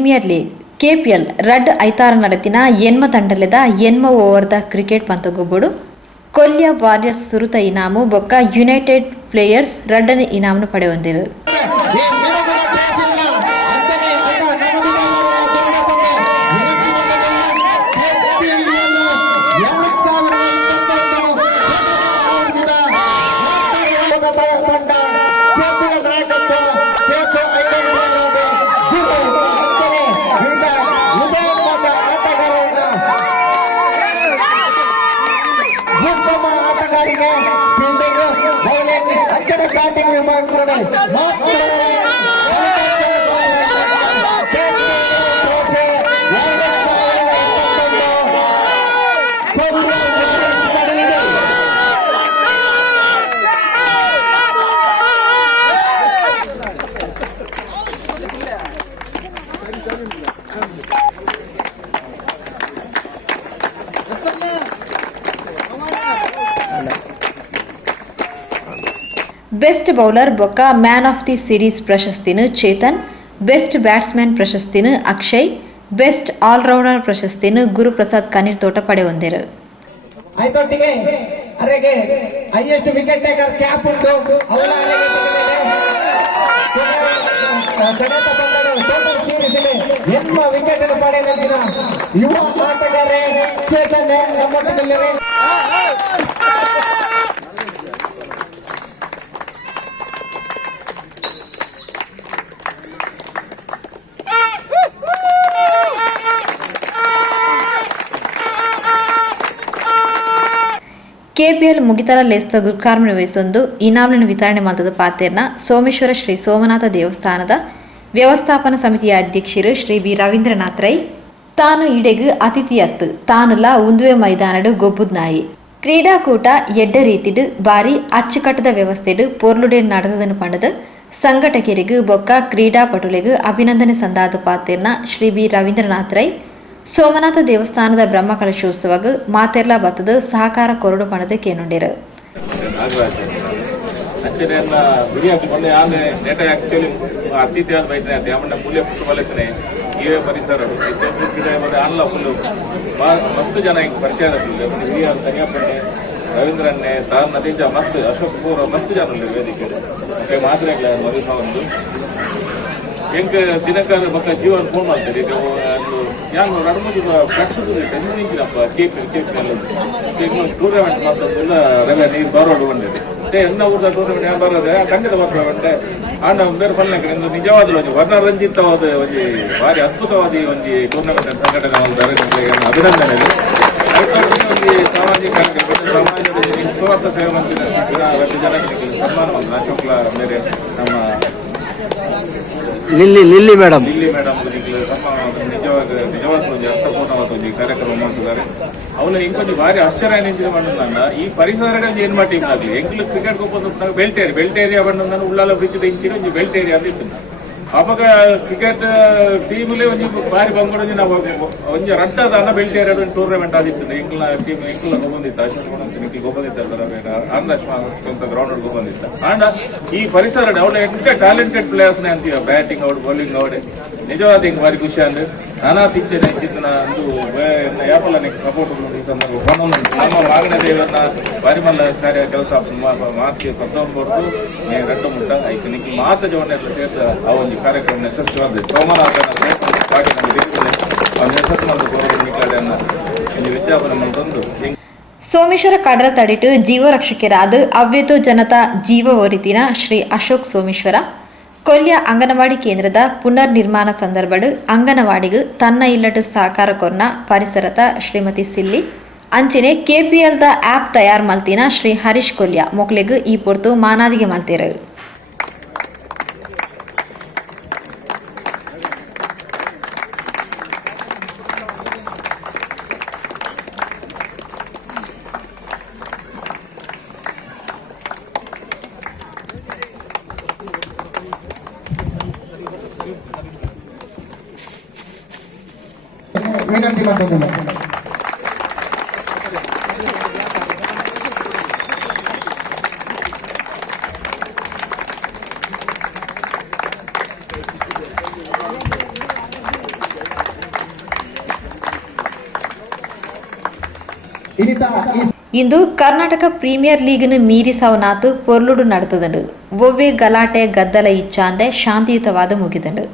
Premier league KPL ರಡ್ ಐತಾರ ನಡೆತಿನ ಎನ್ಮ ತಂಡಲೆದ ಎನ್ಮ ಓವರ್ದ cricket ಪಂತಗೊಬ್ಬಡು Kolya warriors ಸುರುತ ಇನಾಮು ಬೊಕ್ಕ ಯುನೈಟೆಡ್ ಪ್ಲೇಯರ್ಸ್ ರಡ್ಡನೆ ಇನಾಮನು ಪಡೆಯೊಂದಿರು. ಬೆಸ್ಟ್ ಬೌಲರ್ ಬೊಕ್ಕ ಮ್ಯಾನ್ ಆಫ್ ದಿ ಸೀರೀಸ್ ಪ್ರಶಸ್ತಿನು ಚೇತನ್, ಬೆಸ್ಟ್ ಬ್ಯಾಟ್ಸ್ಮನ್ ಪ್ರಶಸ್ತಿನು ಅಕ್ಷಯ್, ಬೆಸ್ಟ್ ಆಲ್ರೌಂಡರ್ ಪ್ರಶಸ್ತಿನು ಗುರುಪ್ರಸಾದ್ ಕನೀರ್ ತೋಟ ಪಡೆಯೊಂದಿರು. ಐತೊಟ್ಟಿಗೆ ಅರೆಗೆ ಹೈಯೆಸ್ಟ್ ವಿಕೆಟ್ ಟೇಕರ್ ಕ್ಯಾಪ್ ಉಂಟು ಅವಳ ಎಮ್ಮ ವಿಕೆಟ್ ಪಡೆದ ಯುವ ಆಟಗಾರ ಚೇತನ್ ನಮ್ಮೊಟ್ಟಿಗೆ. ಕೆಪಿಎಲ್ ಮುಗಿತರ ಲೆಸ್ತ ಗುರ್ಕಾರ್ಮನ ವಹಿಸೊಂದು ಇನಾಮ್లను ವಿತರಣೆ ಮಾಡಿದ ಪಾತೆರ್ನ ಸೋಮೇಶ್ವರ ಶ್ರೀ ಸೋಮನಾಥ ದೇವಸ್ಥಾನದ ವ್ಯವಸ್ಥಾಪನಾ ಸಮಿತಿಯ ಅಧ್ಯಕ್ಷರು ಶ್ರೀ ಬಿ ರವೀಂದ್ರನಾಥ್ ರೈ ತಾನು ಇಡೆಗು ಅತಿಥಿಯತ್ತು ತಾನುಲ ಉಂದುವೆ ಮೈದಾನಡು ಗೊಬ್ಬುದ್ನಾಯಿ ಕ್ರೀಡಾಕೂಟ ಎಡ್ಡ ರೀತಿದು ಬಾರಿ ಅಚ್ಚುಕಟ್ಟದ ವ್ಯವಸ್ಥೆಡು ಪೊರ್ಲುಡೆ ನಡೆದದನ್ನು ಪಂಡದು ಸಂಘಟಕರಿಗೂ ಬೊಕ್ಕ ಕ್ರೀಡಾಪಟುಲೆಗೂ ಅಭಿನಂದನೆ ಸಂದಾದ ಪಾತೆರ್ನ ಶ್ರೀ ಬಿ ರವೀಂದ್ರನಾಥ್ ರೈ ಸೋಮನಾಥ ದೇವಸ್ಥಾನದ ಬ್ರಹ್ಮಕಲಶೋತ್ಸವಗೂ ಮಾತೆರ್ಲ ಬತ್ತದ ಸಹಕಾರ ಕೊರಡು ಪಣದ ಕೇನುಂಡಿರು. ಪರಿಸರ ಮಸ್ತ್ ಜನ ಹಿಂಗೆ ಪರಿಚಯ ರವೀಂದ್ರನ್ನೇ ತಾನು ನದೀಜ ಮಸ್ತ್ ಅಶೋಕ್ ಪೂರ್ವ ಮಸ್ತ್ ಜನ ವೇದಿಕೆ ಮಾತ್ರ ಮದುವೆ ಒಂದು ಹೆಂಗೆ ದಿನಕಾರ ಮಕ್ಕ ಜೀವನ ಫೋನ್ ಮಾಡ್ತಾರೆ ಈಗ ಯಾನು ನಡ್ಮುದು ಫ್ಲೆಕ್ಸಿಬಿಲಿಟಿಪ್ಪ ಟೂರ್ನಮೆಂಟ್ ಮಾತ್ರ ರವೆ ನೀರು ಬರೋಡು ಬಂದಿದೆ ಎನ್ನ ಊರದ ಟೂರ್ನಮೆಂಟ್ ಯಾವ ಬರೋದೆ ಖಂಡಿತ ಬರ್ಬೇಕಂటే ಆಂಡ ಬೇರೆ ಫಲನಕ್ಕೆ ನಿಜವಾದ ಒಂದು ವರ್ಣರಂಜಿತವಾದ ಒಂದು ಭಾರಿ ಅದ್ಭುತವಾದ ಒಂದು ಟೂರ್ನಮೆಂಟ್ ಸಂಘಟನೆ ಒಂದು ಅಭಿನಂದನೆ. ಒಂದು ಸಾಮಾಜಿಕ ಸಮಾಜದ ನಿಸ್ವಾರ್ಥ ಸೇವೆ ಮಾಡಿದ ಜನಕ್ಕೆ ಸನ್ಮಾನ ಒಂದು ಅಶೋಕ್ಲ ಮೇಲೆ ನಮ್ಮ ಲಿಲ್ಲಿ ಮೇಡಮ್ ನಿಜವಾದ ಒಂದು ಅರ್ಥಪೂರ್ಣವಾದ ಒಂದು ಕಾರ್ಯಕ್ರಮ ಮಾಡ್ತಿದ್ದಾರೆ. ಅವಳ ಇಂಕೊಂದು ಭಾರಿ ಆಶ್ಚರ್ಯ ನಿಂತಿದೆ ಬಣ್ಣ ಈ ಪರಿಸರ ಏನ್ ಮಾಡಿ ಟೀಮ್ ಆಗಲಿ ಎಂಕ್ಲು ಕ್ರಿಕೆಟ್ ಗೊಬ್ಬ ಬೆಲ್ಟೇರಿಯಾ ಬಣ್ಣ ಉಳ್ಳಾಲ ಬ್ರಿಡ್ಜ್ ಇಂಚಿನ ಒಂದು ಬೆಲ್ಟೇರಿಯಾ ಅಂದಿತ್ತು ಅವಾಗ ಕ್ರಿಕೆಟ್ ಟೀಮ್ಲೇ ಒಂದು ಭಾರಿ ಬಂಗೋಡ ನಾವು ಒಂದು ರಡ್ಡದ ಬೆಲ್ಟೇರಿಯಾ ಟೂರ್ನಮೆಂಟ್ ಆದಿತ್ತು ಎಂಕ್ಲ ಟೀಮ್ ಎಂಕ್ಲ ಬಂದಿತ್ತು ಅಶ್ವತ್ ಗೊಬ್ಬಂದಿತ್ತು ಆಂಧ್ರ ಗ್ರೌಂಡ್ ಬಂದಿತ್ತು ಆಂಡ ಈ ಪರಿಸರ ಅವಳ ಎಂಟೆ ಟ್ಯಾಲೆಂಟೆಡ್ ಪ್ಲೇಯರ್ಸ್ ನೇ ಅಂತೀವ ಬ್ಯಾಟಿಂಗ್ ಔಟ್ ಬೌಲಿಂಗ್ ಔಟ್ ನಿಜವಾದ ಹಿಂಗೆ ಭಾರಿ ಖುಷಿ ಅಂದ್ರೆ ನಾನಾ ತಿಚ್ಚನೆ ಅಂತಿತ್ತು ಒಂದು ಯಾಪಲ್ಲ ಸಪೋರ್ಟ್ ಈ ಸಂದರ್ಭ ನಮ್ಮ ವಾಗಣದೇವರನ್ನ ಭಾರಿ ಮಲ್ಲ ಕಾರ್ಯ ಕೆಲಸ ಮಾತಿ ಪ್ರಥಮ ರಡ್ಡ ಮುಟ್ಟ ಐದು ನಿಂಗೆ ಮಾತ ಜವನ ಎಲ್ಲ ಸೇರ್ತ ಆ ಒಂದು ಕಾರ್ಯಕ್ರಮ ಯಶಸ್ವಿಯಾದ ಸೋಮನಾಥನ ಪಾಟಿ ನಮಗೆ ಅವ್ನ ಯಶಸ್ಸು ಮಾಡಿದ ವಿಜ್ಞಾಪನೆ ತಂದು ಸೋಮೇಶ್ವರ ಕಡಲ ತಡಿಟು ಜೀವರಕ್ಷಕರಾದ ಅವ್ಯತೋ ಜನತಾ ಜೀವ ಓರಿತಿನ ಶ್ರೀ ಅಶೋಕ್ ಸೋಮೇಶ್ವರ ಕೊಲ್ಯ ಅಂಗನವಾಡಿ ಕೇಂದ್ರದ ಪುನರ್ ನಿರ್ಮಾಣ ಸಂದರ್ಭಡು ಅಂಗನವಾಡಿಗೂ ತನ್ನ ಇಲ್ಲಟು ಸಹಕಾರ ಕೊರ್ನ ಪರಿಸರತ ಶ್ರೀಮತಿ ಸಿಲ್ಲಿ ಅಂಚನೆ ಕೆಪಿಎಲ್ದ ಆ್ಯಪ್ ತಯಾರು ಮಲ್ತಿನ ಶ್ರೀ ಹರೀಶ್ ಕೊಲ್ಯ ಮೊಕ್ಲೆಗೂ ಈ ಪೊರ್ತು ಮಾನಾದಿಗೆ ಮಲ್ತಿರು. ವಿನಂತಿ ಮಾಡ್ತೀನಿ. ಈ ಇಂದು ಕರ್ನಾಟಕ ಪ್ರೀಮಿಯರ್ ಲೀಗ್ನ ಮೀರಿ ಸಾವನಾತು ಪೊರ್ಲುಡು ನಡೆತದಂಡು ಒವ್ವೆ ಗಲಾಟೆ ಗದ್ದಲ ಇಚ್ಛಾಂದೆ ಶಾಂತಿಯುತವಾದ ಮುಗಿದಂಡು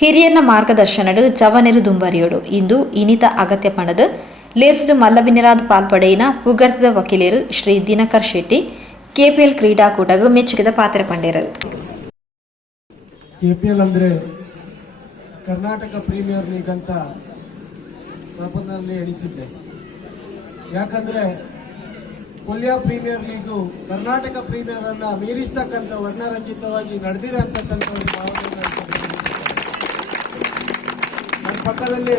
ಹಿರಿಯನ್ನ ಮಾರ್ಗದರ್ಶನಡು ಜವನೆರು ದುಂಬರಿಯೋಡು ಇಂದು ಇನಿತ ಅಗತ್ಯ ಪಣದು ಲೇಸ್ಡ್ ಮಲ್ಲಬಿನಿರಾದ ಪಾಲ್ಪಡೆಯಿನ ಪುಗರ್ತದ ವಕೀಲರು ಶ್ರೀ ದಿನಕರ್ ಶೆಟ್ಟಿ ಕೆಪಿಎಲ್ ಕ್ರೀಡಾಕೂಟಗೂ ಮೆಚ್ಚುಗೆದ ಪಾತ್ರ ಪಂಡೇರು. KPL ಅಂದರೆ ಕರ್ನಾಟಕ ಪ್ರೀಮಿಯರ್ ಲೀಗ್ ಅಂತ ಪ್ರಪಂಚದಲ್ಲಿ ಎಣಿಸಿದ್ದೆ. ಯಾಕಂದರೆ ಕೊಲ್ಲಿಯ ಪ್ರೀಮಿಯರ್ ಲೀಗು ಕರ್ನಾಟಕ ಪ್ರೀಮಿಯರ್ ಅನ್ನ ಮೀರಿಸ್ತಕ್ಕಂಥ ವರ್ಣರಂಜಿತವಾಗಿ ನಡೆದಿದೆ ಅಂತಕ್ಕಂಥ ಒಂದು ಭಾವನೆಯನ್ನು ನನ್ನ ಪಕ್ಕದಲ್ಲಿ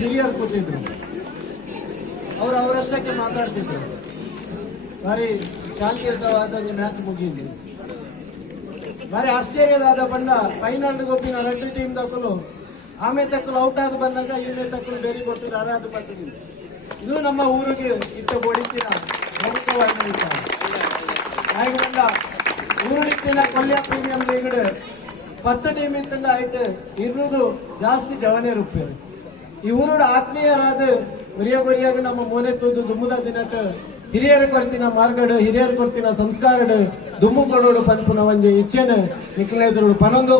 ಹಿರಿಯರು ಕೂತಿದ್ರು. ಅವರಷ್ಟಕ್ಕೆ ಮಾತಾಡ್ತಿದ್ರು. ಭಾರಿ ಶಾಂತಿಯುತವಾದ ಮ್ಯಾಚ್ ಮುಗಿಯಿತು. ಭಾರಿ ಆಶ್ಚರ್ಯದಾದ ಬಣ್ಣ ಫೈನಲ್ ಗೊಬ್ಬಿನ ರೆಡ್ ಟೀಮ್ ತಕ್ಕಲು ಆಮೇಲೆ ತಕ್ಕಲು ಔಟ್ ಆದ ಬಂದಾಗ ಇನ್ನೇ ತಕ್ಕಲು ಬೇರೆ ಕೊಟ್ಟಿದ್ದಾರೆ. ಅದು ಬರ್ತದೆ. ಇದು ನಮ್ಮ ಊರಿಗೆ ಇತ್ತ ಬೋಡಿಸಿನ ಪ್ರಮುಖವಾಗಿ ಹಾಗೆ ಬಂದ ಊರಿನ ಕೊಲ್ಲಿಯ ಪ್ರೀಮಿಯಂ ಲೀಗ್ 10 ಟೀಮ್ ಇಂದ ಆಯ್ತು ಇರುವುದು ಜಾಸ್ತಿ ಜವನೇ ರೂಪಾಯಿ. ಈ ಊರೋಡ ಆತ್ಮೀಯರಾದ ಬರಿಯಾಗ ನಮ್ಮ ಮೋನೆ ತೂದು ದುಮ್ಮದ ದಿನಕ್ಕೆ ಹಿರಿಯರು ಕೊಡ್ತಿನ ಮಾರ್ಗಡು ಹಿರಿಯರು ಕೊಡ್ತಿನ ಸಂಸ್ಕಾರಡು ದುಮ್ಮು ಕೊಡೋಡು ಪನ್ಪುನ ಒಂದು ಇಚ್ಛೆನ ನಿಖಲೇದ್ರು ಪನೊಂದು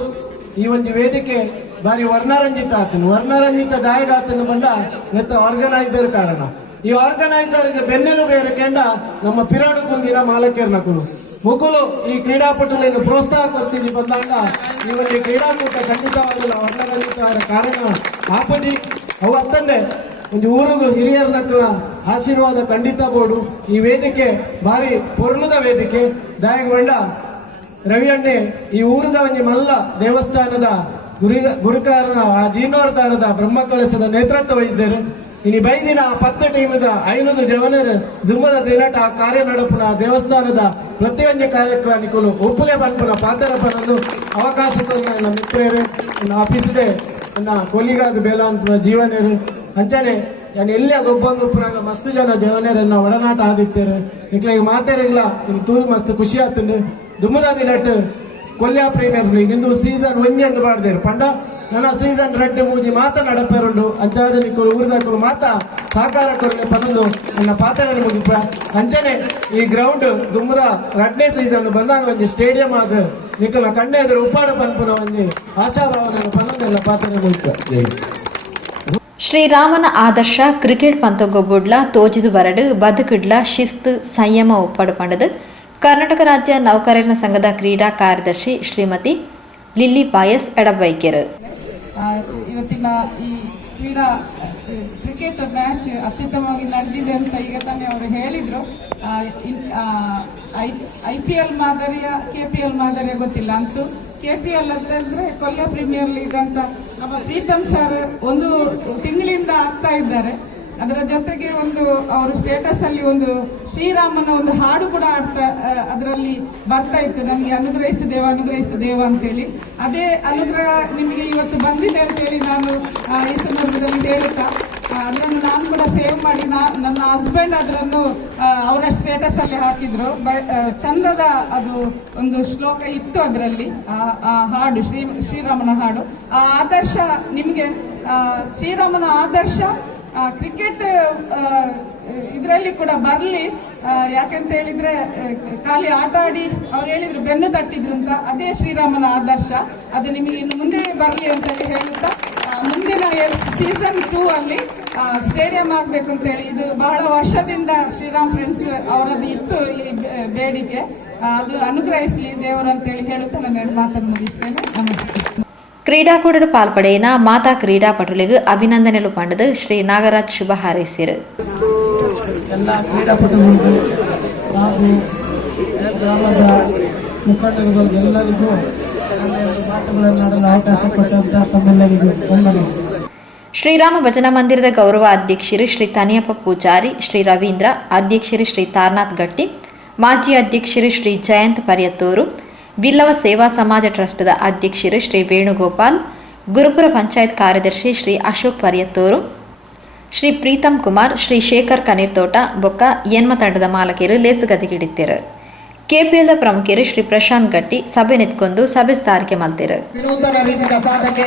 ಈ ಒಂದು ವೇದಿಕೆ ಬಾರಿ ವರ್ಣರಂಜಿತ ಆತನು ವರ್ಣರಂಜಿತ ದಾಯಕ ಆತನು ಬಂದ ನೆತ್ತ ಆರ್ಗನೈಸರ್ ಕಾರಣ. ಈ ಆರ್ಗನೈಸರ್ಗೆ ಬೆನ್ನೆಲುಬು ಕೆಂಡ ನಮ್ಮ ಪಿರಾಡು ಕುಂದಿನ ಮಾಲಕೇರ್ ನಕುಲು ಮುಗುಲು ಈ ಕ್ರೀಡಾಪಟುಗಳನ್ನು ಪ್ರೋತ್ಸಾಹ ಕೊಡ್ತೀನಿ ಬಂದಾಗ ಈ ಒಂದು ಕ್ರೀಡಾಕೂಟ ಖಂಡಿತವಾಗಲ್ಲ ವರ್ಣರಂಜಿತ ಕಾರಣ ಆಪದಿ ಅವು ಅತ್ತಂದೆ ಒಂದು ಊರಿಗೂ ಹಿರಿಯರ ನಕ್ಕಲ ಆಶೀರ್ವಾದ ಖಂಡಿತ ಬೋಡು. ಈ ವೇದಿಕೆ ಭಾರಿ ಪೂರ್ಣದ ವೇದಿಕೆ ದಾಯಗೊಂಡ ರವಿ ಅಣ್ಣೆ ಈ ಊರದ ಒಂದು ಮಲ್ಲ ದೇವಸ್ಥಾನದ ಗುರುಕಾರನ ಆ ಜೀರ್ಣೋದ್ಧಾರದ ಬ್ರಹ್ಮ ಕಳಸದ ನೇತೃತ್ವ ವಹಿಸಿದರು. ಇನ್ನು ಬೈದಿನ 10 ಟೀಮದ 500 ಜವನರು ದುಮ್ಮದ ದಿನಟ ಆ ಕಾರ್ಯ ನಡಪುನ ದೇವಸ್ಥಾನದ ಪ್ರತಿಯೊಂದು ಕಾರ್ಯಕ್ರಮಗಳು ಒಪ್ಪುಲೆ ಬಂಪುನ ಪಾತ್ರ ಬರಲು ಅವಕಾಶ ನನ್ನ ಮಿತ್ರರು ನನ್ನ ಆಫೀಸ್ಗೆ ನನ್ನ ಕೊಲ್ಲಿಗಾದ ಬೇಲಾನ್ಪುರ ಜೀವನರು ಅಂಚನೆ ನಾನು ಎಲ್ಲಿ ಗೊಬ್ಬಂಗುಪ್ಪನಾಗ ಮಸ್ತ್ ಜನ ಜವನರನ್ನ ಒಡನಾಟ ಆದಿತ್ತೇರು ಈಗ ಮಾತೇರಿಲ್ಲ ಇನ್ನು ತೂದು ಮಸ್ತ್ ಖುಷಿ ಆಗ್ತದೆ. ದುಮ್ಮದ ದಿನಟ್ ಕೊಲ್ಲಿಯ ಪ್ರೀಮಿಯರ್ ಲೀಗ್ ಇಂದು ಸೀಸನ್ 1 ಎಂದು ಮಾಡಿದೇರು ಪಂಡ ನನ್ನ ಸೀಸನ್ 2 ಮೂಜಿ ಮಾತ ನಡಪೇರುಂಡು ಅಂಚಾದ ನಿಕ್ಕಳು ಊರಿದಾಕಲು ಮಾತ ಸಹಕಾರ ಕೊರಲೆ ಪನ್ನೊಂದು ನನ್ನ ಪಾತ್ರ ಮುಗಿಪ ಅಂಚನೆ ಈ ಗ್ರೌಂಡ್ ದುಮ್ಮದ 2ನೇ ಸೀಸನ್ ಬಂದಾಗ ಒಂದು ಸ್ಟೇಡಿಯಂ ಆದ ನಿಕ್ಕಲ ಕಣ್ಣೆ ಎದುರು ಉಪ್ಪಾಡ ಪನ್ಪುನ ಒಂದು ಆಶಾಭಾವನೆ ಪನ್ನೊಂದು ನನ್ನ ಪಾತ್ರ ಮುಗಿಪ. ಶ್ರೀರಾಮನ ಆದರ್ಶ ಕ್ರಿಕೆಟ್ ಪಂತಗೊಬ್ಬುಡ್ಲ ತೋಜಿದು ಬರಡು ಬದುಕಿಡ್ಲ ಶಿಸ್ತು ಸಂಯಮ ಒಪ್ಪಡು ಪಂಡದು ಕರ್ನಾಟಕ ರಾಜ್ಯ ನೌಕರರ ಸಂಘದ ಕ್ರೀಡಾ ಕಾರ್ಯದರ್ಶಿ ಶ್ರೀಮತಿ ಲಿಲ್ಲಿ ಪಾಯಸ್ ಎಡಬೈಕೆರು. ಇವತ್ತಿನ ಈ ಕ್ರಿಕೆಟ್ ಮ್ಯಾಚ್ ಅತ್ಯುತ್ತಮವಾಗಿ ನಡೆದಿದೆ ಅಂತ ಈಗ ತಾನೇ ಅವರು ಹೇಳಿದ್ರು. IPL ಮಾದರಿಯ KPL ಮಾದರಿಯ ಗೊತ್ತಿಲ್ಲ ಅಂತೂ KPL ಅಂತಂದ್ರೆ ಕೊಲ್ಲಿಯ ಪ್ರೀಮಿಯರ್ ಲೀಗ್ ಅಂತ ನಮ್ಮ ಪ್ರೀತಮ್ ಸರ್ 1 ತಿಂಗಳಿಂದ ಆಗ್ತಾ ಇದ್ದಾರೆ. ಅದರ ಜೊತೆಗೆ ಒಂದು ಅವರು ಸ್ಟೇಟಸ್ ಅಲ್ಲಿ ಒಂದು ಶ್ರೀರಾಮನ ಒಂದು ಹಾಡು ಕೂಡ ಅದರಲ್ಲಿ ಬರ್ತಾ ಇತ್ತು, ನಮಗೆ ಅನುಗ್ರಹಿಸು ದೇವ ಅಂತೇಳಿ. ಅದೇ ಅನುಗ್ರಹ ನಿಮಗೆ ಇವತ್ತು ಬಂದಿದೆ ಅಂತೇಳಿ ನಾನು ಈ ಸಂದರ್ಭದಲ್ಲಿ ಹೇಳುತ್ತಾ ಅದನ್ನು ನಾನು ಕೂಡ ಸೇವ್ ಮಾಡಿ ನನ್ನ ಹಸ್ಬೆಂಡ್ ಅದನ್ನು ಅವರ ಸ್ಟೇಟಸ್ ಅಲ್ಲಿ ಹಾಕಿದ್ರು. ಚಂದದ ಅದು ಒಂದು ಶ್ಲೋಕ ಇತ್ತು ಅದರಲ್ಲಿ, ಆ ಹಾಡು ಶ್ರೀರಾಮನ ಹಾಡು. ಆ ಆದರ್ಶ ನಿಮಗೆ ಶ್ರೀರಾಮನ ಆದರ್ಶ ಕ್ರಿಕೆಟ್ ಇದರಲ್ಲಿ ಕೂಡ ಬರಲಿ. ಯಾಕಂತ ಹೇಳಿದ್ರೆ ಖಾಲಿ ಆಟ ಆಡಿ ಅವ್ರು ಹೇಳಿದ್ರು ಬೆನ್ನು ತಟ್ಟಿದ್ರು ಅಂತ, ಅದೇ ಶ್ರೀರಾಮನ ಆದರ್ಶ. ಅದು ನಿಮಗೆ ಇನ್ನು ಮುಂದೆ ಬರಲಿ ಅಂತ ಹೇಳುತ್ತಾ ಮುಂದಿನ ಸೀಸನ್ 2 ಅಲ್ಲಿ ಸ್ಟೇಡಿಯಂ ಆಗ್ಬೇಕು ಅಂತ ಹೇಳಿ ಇದು ಬಹಳ ವರ್ಷದಿಂದ ಶ್ರೀರಾಮ್ ಫ್ರೆಂಡ್ಸ್ ಅವರದ್ದು ಇತ್ತು ಈ ಬೇಡಿಕೆ. ಅದು ಅನುಗ್ರಹಿಸಲಿ ದೇವರು ಅಂತೇಳಿ ಹೇಳುತ್ತಾ ನನ್ನ ಮಾತನ್ನು ಮುಗಿಸ್ತೇನೆ. ನಮಸ್ತೆ. ಕ್ರೀಡಾಕೂಟದ ಪಾಲ್ಪಡೆಯಿನ ಮಾತಾ ಕ್ರೀಡಾಪಟುಲಿಗೆ ಅಭಿನಂದನೆಗಳು ಪಂಡದು ಶ್ರೀ ನಾಗರಾಜ್ ಶುಭ ಹಾರೈಸಿರು. ಎಲ್ಲ ಕ್ರೀಡಾಪಟುಗಳು ಹಾಗೂ ಗ್ರಾಮದ ಮುಖಂಡರುಗಳು ಎಲ್ಲರಿಗೂ ಮಾತುಗಳನ್ನು ಅವಕಾಶ ಕೊಟ್ಟಂತ ತಮ್ಮೆಲ್ಲರಿಗೂ ವಂದನೆಗಳು. ಶ್ರೀರಾಮ ಭಜನಾ ಮಂದಿರದ ಗೌರವ ಅಧ್ಯಕ್ಷರು ಶ್ರೀ ತನಿಯಪ್ಪ ಪೂಜಾರಿ, ಶ್ರೀ ರವೀಂದ್ರ, ಅಧ್ಯಕ್ಷರು ಶ್ರೀ ತಾರನಾಥ್ ಗಟ್ಟಿ, ಮಾಜಿ ಅಧ್ಯಕ್ಷರು ಶ್ರೀ ಜಯಂತ್ ಪರ್ಯತ್ತೂರು, ಬಿಲ್ಲವ ಸೇವಾ ಸಮಾಜ ಟ್ರಸ್ಟ್ದ ಅಧ್ಯಕ್ಷರು ಶ್ರೀ ವೇಣುಗೋಪಾಲ್, ಗುರುಪುರ ಪಂಚಾಯತ್ ಕಾರ್ಯದರ್ಶಿ ಶ್ರೀ ಅಶೋಕ್ ಪರ್ಯತ್ತೂರು, ಶ್ರೀ ಪ್ರೀತಮ್ ಕುಮಾರ್, ಶ್ರೀ ಶೇಖರ್ ಕನೀರ್ತೋಟ ಬೊಕ್ಕ ಎನ್ಮ ತಂಡದ ಮಾಲಕಿಯರು ಲೇಸು ಗದಿಗಿಡಿತ್ತರು. ಕೆಪಿಎಲ್ದ ಪ್ರಮುಖರು ಶ್ರೀ ಪ್ರಶಾಂತ್ ಗಟ್ಟಿ ಸಭೆ ನೆತ್ಕೊಂಡು ಸಭೆ ಸ್ಥಾರಿಕೆ ಮಾಡ್ತಾರೆ. ವಿನೂತನ ರೀತಿಯ ಸಾಧನೆ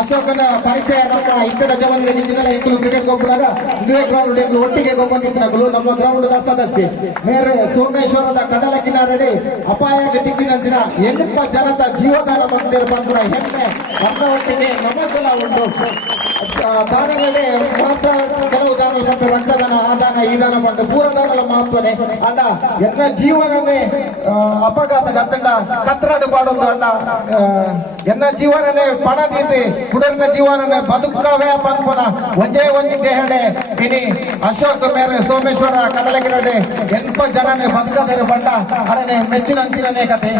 ಅಶೋಕನ ಪರಿಚಯ ನಮ್ಮ ಇತರ ಜವಾನಿಗೆ ನಿಂತಿನ ಎಂಕಲು ಕ್ರಿಕೆಟ್ ಹೋಗುವಾಗ ಇದೇ ಗ್ರೌಂಡ್ ಒಟ್ಟಿಗೆ ಹೋಗ್ಬಂದಿದ್ದಗಳು ನಮ್ಮ ಗ್ರೌಂಡ್ ಸದಸ್ಯ ಮೇರೆ ಸೋಮೇಶ್ವರದ ಕಡಲ ಕಿನಾರಡಿ ಅಪಾಯಕ್ಕೆ ತಿಕ್ಕಿನಂಚಿನ ಎನ್ನುವ ಜನತ ಜೀವದಾನ ಮಂದಿರ ಬಂದ ಹೆಮ್ಮೆ ನನ್ನ ಒಟ್ಟಿಗೆ ನಮಗೆಲ್ಲ ಉಂಟು. ದಾನಗಳಲ್ಲಿ ಮಾತ್ರ ಕೆಲವು ದಾನ ಬಂದು ರಕ್ತದಾನ ಆದಾನ ಈ ದಾನ ಬಂದು ಪೂರದಾನల ಮಹತ್ವನೆ ಅಂಡ ಎಲ್ಲ ಜೀವನನೇ ಅಪಘಾತ ಗತ್ತಂಡ ಕತ್ತರಾಡು ಪಾಡೊಂದು ಅಂಡ ಎನ್ನ ಜೀವನನೇ ಪಣದೀತಿ ಕುಡರ್ನ ಜೀವನನೇ ಬದುಕವೇ ಪನ್ಪುನ ಒಂದೇ ಒಂದಿದ್ದೆ ಹೇಳಿ ಇನಿ ಅಶೋಕ್ ಮೇರೆ ಸೋಮೇಶ್ವರ ಕಡಲಗಿರಡೆ ಎನ್ಪ ಜನನೇ ಬದುಕದರೆ ಬಂಡ ಅರನೆ ಮೆಚ್ಚಿನ ಅಂಚಿನನೇ ಕತೆ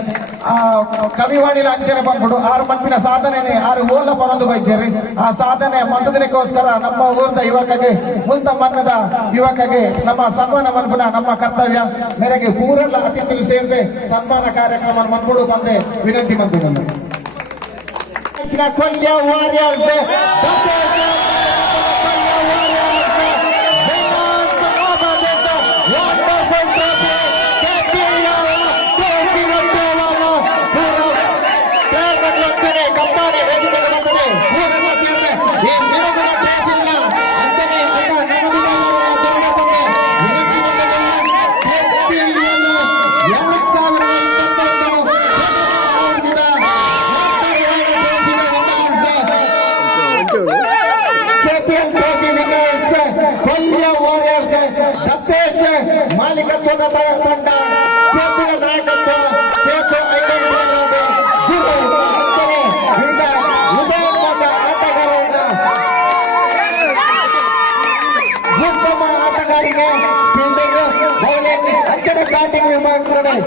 ಕವಿವಾಣಿಲ ಅಂಚನೆ ಬಂದ್ಬಿಡು 6 ಮಂದಿನ ಸಾಧನೆ 6 ಓಲ ಪರೊಂದು ಬೈಜರಿ ಆ ಸಾಧನೆ ಮಂತದನಿಗೋಸ್ಕರ ನಮ್ಮ ಊರದ ಯುವಕಗೆ ಮುಂತ ಮನ್ನದ ಯುವಕಗೆ ನಮ್ಮ ಸನ್ಮಾನ ಮನ್ಪುನ ನಮ್ಮ ಕರ್ತವ್ಯ ಮೇರೆಗೆ ಊರೆಲ್ಲ ಅತಿಥಿಗಳು ಸೇರಿದೆ ಸನ್ಮಾನ ಕಾರ್ಯಕ್ರಮ ಮನ್ಬಿಡು ಬಂದೆ ವಿನಂತಿ ಮಂತ್ರಿ ಕೊಲ್ಯ ವಾರಿಯರ್ಸ್ ಮಾಲೀಕತ್ವದ ತಂಡ ಕ್ಷೇತ್ರ ನಾಯಕತ್ವ ಕ್ಷೇತ್ರ ಉದಯೋನ್ಮುಖ ಆಟಗಾರರನ್ನ ಉತ್ತಮ ಆಟಗಾರಿಗೆ ಫೀಲ್ಡಿಂಗ್ ಬೌಲಿಂಗ್ ಅಂಚನೆ ಬ್ಯಾಟಿಂಗ್ ವಿಭಾಗದಲ್ಲಿ